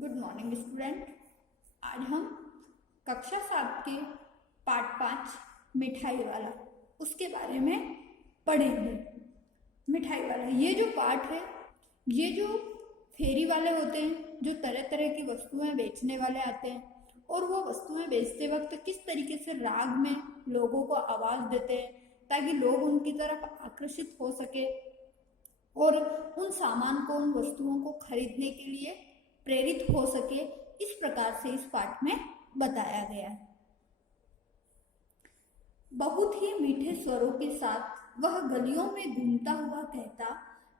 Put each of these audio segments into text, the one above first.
Good morning student. आज हम कक्षा 7 के पाठ 5 मिठाई वाला उसके बारे में पढ़ेंगे। मिठाई वाला ये जो पाठ है, ये जो फेरी वाले होते हैं जो तरह तरह की वस्तुएं बेचने वाले आते हैं और वो वस्तुएं बेचते वक्त किस तरीके से राग में लोगों को आवाज़ देते हैं ताकि लोग उनकी तरफ आकर्षित हो सके और उन सामान को, उन वस्तुओं को खरीदने के लिए प्रेरित हो सके, इस प्रकार से इस पाठ में बताया गया है। बहुत ही मीठे स्वरों के साथ वह गलियों में घूमता हुआ कहता,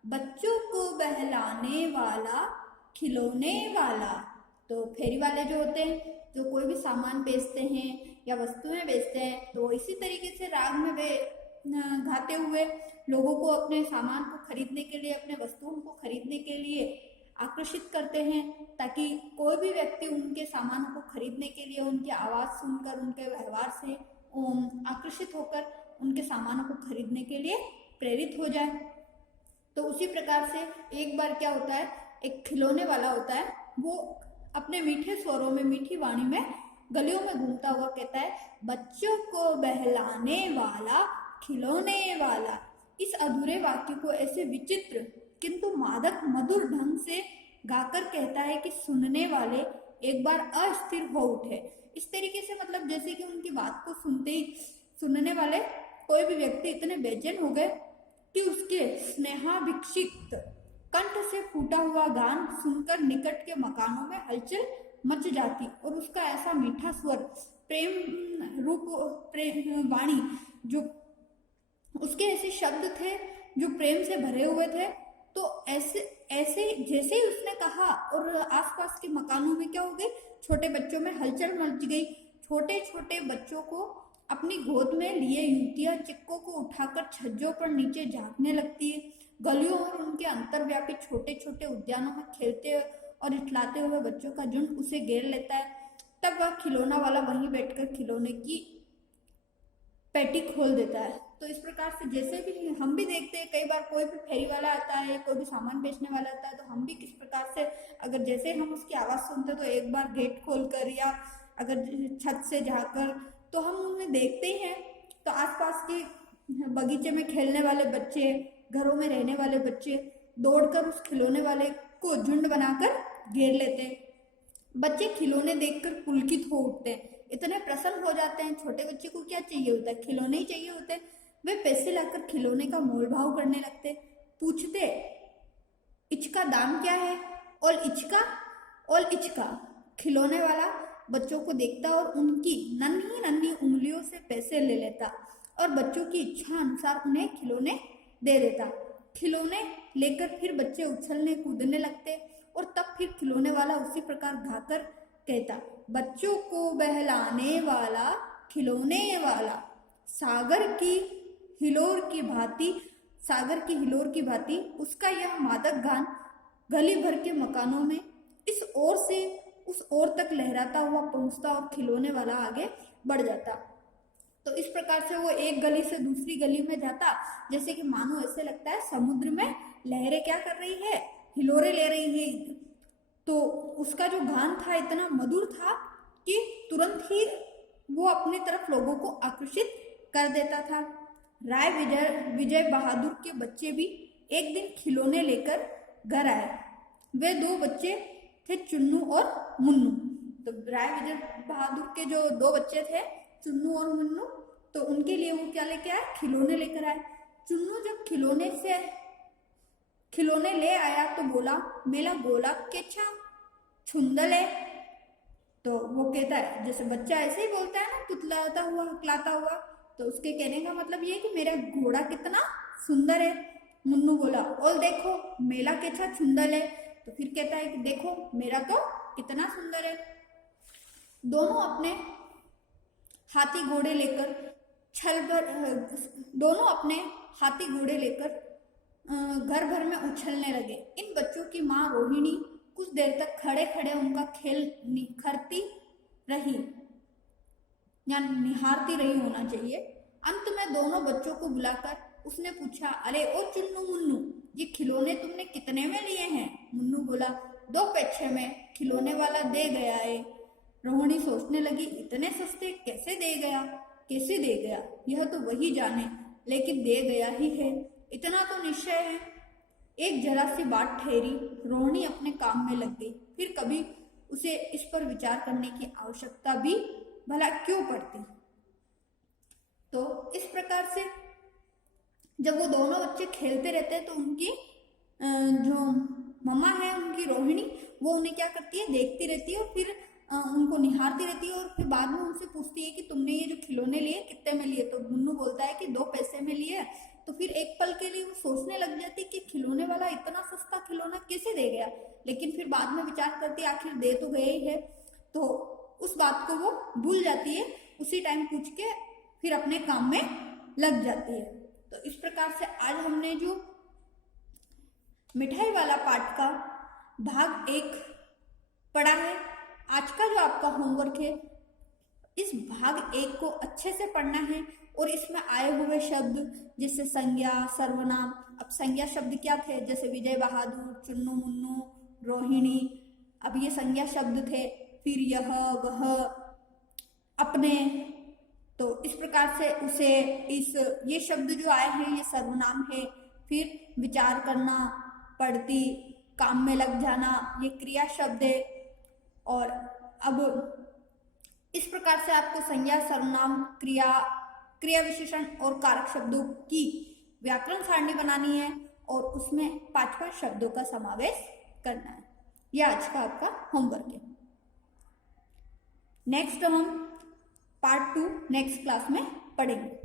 बच्चों को बहलाने वाला, खिलौने वाला। तो फेरी वाले जो होते हैं, जो कोई भी सामान बेचते हैं या वस्तुएं बेचते हैं, तो इसी तरीके से राग में वे गाते हुए लोगों को अपने सामान को खरीदने के लिए, अपने वस्तुओं को खरीदने के लिए आकर्षित करते हैं ताकि कोई भी व्यक्ति उनके सामानों को खरीदने के लिए उनकी आवाज़ सुनकर, उनके व्यवहार से आकर्षित होकर उनके सामानों को खरीदने के लिए प्रेरित हो जाए। तो उसी प्रकार से एक बार क्या होता है, एक खिलौने वाला होता है, वो अपने मीठे स्वरों में, मीठी वाणी में गलियों में घूमता हुआ कहता है, बच्चों को बहलाने वाला, खिलौने वाला। इस अधूरे वाक्य को ऐसे विचित्र किंतु मादक मधुर ढंग से गाकर कहता है कि सुनने वाले एक बार अस्थिर हो उठे। इस तरीके से मतलब जैसे कि उनकी बात को सुनते ही सुनने वाले कोई भी व्यक्ति इतने बेचैन हो गए कि उसके स्नेहाभिषिक्त कंठ से फूटा हुआ गान सुनकर निकट के मकानों में हलचल मच जाती और उसका ऐसा मीठा स्वर, प्रेम रूप वाणी, जो उसके ऐसे शब्द थे जो प्रेम से भरे हुए थे। तो ऐसे जैसे ही उसने कहा और आसपास के मकानों में क्या हो गई, छोटे बच्चों में हलचल मच गई। छोटे छोटे बच्चों को अपनी गोद में लिए युवतियां चिक्कों को उठाकर छज्जों पर नीचे झांकने लगती है। गलियों और उनके अंतर्व्यापी छोटे छोटे उद्यानों में खेलते और इठलाते हुए बच्चों का झुंड उसे घेर लेता है। तब वह खिलौना वाला वहीं बैठकर खिलौने की पेटी खोल देता है। तो इस प्रकार से जैसे भी हम भी देखते हैं, कई बार कोई भी फेरी वाला आता है, कोई भी सामान बेचने वाला आता है, तो हम भी किस प्रकार से अगर जैसे हम उसकी आवाज़ सुनते तो एक बार गेट खोलकर या अगर छत से जाकर तो हम उन्हें देखते ही हैं। तो आसपास के बगीचे में खेलने वाले बच्चे, घरों में रहने वाले बच्चे दौड़कर उस खिलौने वाले को झुंड बनाकर घेर लेते हैं। बच्चे खिलौने देखकर पुलकित हो उठते हैं, इतने प्रसन्न हो जाते हैं। छोटे बच्चे को क्या चाहिए होता है, खिलौने ही चाहिए होते हैं। वे पैसे लाकर खिलौने का मोल भाव करने लगते, पूछते इचका दाम क्या है, और इचका। खिलौने वाला बच्चों को देखता और उनकी नन्ही नन्ही उंगलियों से पैसे ले लेता और बच्चों की इच्छा अनुसार उन्हें खिलौने दे देता। खिलौने लेकर फिर बच्चे उछलने कूदने लगते और तब फिर खिलौने वाला उसी प्रकार गाकर कहता, बच्चों को बहलाने वाला, खिलौने वाला। सागर की हिलोर की भांति उसका यह मादक गान गली भर के मकानों में इस ओर से उस ओर तक लहराता हुआ पहुंचता और खिलौने वाला आगे बढ़ जाता। तो इस प्रकार से वो एक गली से दूसरी गली में जाता, जैसे कि मानो ऐसे लगता है समुद्र में लहरें क्या कर रही है, हिलोरें ले रही है। तो उसका जो गान था इतना मधुर था कि तुरंत ही वो अपनी तरफ लोगों को आकर्षित कर देता था। राय विजय बहादुर के बच्चे भी एक दिन खिलौने लेकर घर आए। वे दो बच्चे थे, चुन्नू और मुन्नू। तो राय विजय बहादुर के जो दो बच्चे थे, चुन्नू और मुन्नू, तो उनके लिए वो क्या लेके आए, खिलौने लेकर आए। चुन्नू जब खिलौने ले आया तो बोला, मेरा गोला केच्छा छुंदल है। तो वो कहता है, जैसे बच्चा ऐसे ही बोलता है ना, तुतलाता हुआ, हकलाता हुआ, तो उसके कहने का मतलब ये है कि मेरा घोड़ा कितना सुंदर है। मुन्नू बोला, और देखो मेला केच्छा छुंदल है। तो फिर कहता है कि देखो मेरा तो कितना सुंदर है। दोनों अपने हाथी घोड़े लेकर घर भर में उछलने लगे। इन बच्चों की माँ रोहिणी कुछ देर तक खड़े खड़े उनका खेल निहारती रही होना चाहिए। अंत में दोनों बच्चों को बुलाकर उसने पूछा, अरे ओ चुन्नू मुन्नू, ये खिलौने तुमने कितने में लिए हैं? मुन्नू बोला, 2 पैसे में खिलौने वाला दे गया है। रोहिणी सोचने लगी, इतने सस्ते कैसे दे गया, कैसे दे गया, यह तो वही जाने, लेकिन दे गया ही है, इतना तो निश्चय है। एक जरा सी बात ठहरी, रोहिणी अपने काम में लग गई। फिर कभी उसे इस पर विचार करने की आवश्यकता भी भला क्यों पड़ती। तो इस प्रकार से जब वो दोनों बच्चे खेलते रहते हैं तो उनकी जो मम्मा है उनकी रोहिणी, वो उन्हें क्या करती है, देखती रहती है और फिर उनको निहारती रहती है और फिर बाद में उनसे पूछती है कि तुमने ये जो खिलौने लिए कितने में लिए। तो मुन्नू बोलता है कि 2 पैसे में लिए। तो फिर एक पल के लिए वो सोचने लग जाती कि खिलौने वाला इतना सस्ता खिलौना कैसे दे गया, लेकिन फिर बाद में विचार करती आखिर दे तो गए ही है, तो उस बात को वो भूल जाती है। उसी टाइम पूछ के फिर अपने काम में लग जाती है। तो इस प्रकार से आज हमने जो मिठाई वाला पाठ का भाग 1 पढ़ा है। आज का जो आपका होमवर्क है, इस भाग 1 को अच्छे से पढ़ना है और इसमें आए हुए शब्द जैसे संज्ञा, सर्वनाम। अब संज्ञा शब्द क्या थे, जैसे विजय बहादुर, चुन्नू मुन्नू, रोहिणी, अब ये संज्ञा शब्द थे। फिर यह, वह, अपने, तो इस प्रकार से ये शब्द जो आए हैं ये सर्वनाम है। फिर विचार करना, पढ़ती, काम में लग जाना, ये क्रिया शब्द है। और अब इस प्रकार से आपको संज्ञा, सर्वनाम, क्रिया विशेषण और कारक शब्दों की व्याकरण सारणी बनानी है और उसमें 5 शब्दों का समावेश करना है। यह आज का आपका होमवर्क है। नेक्स्ट हम पार्ट 2 नेक्स्ट क्लास में पढ़ेंगे।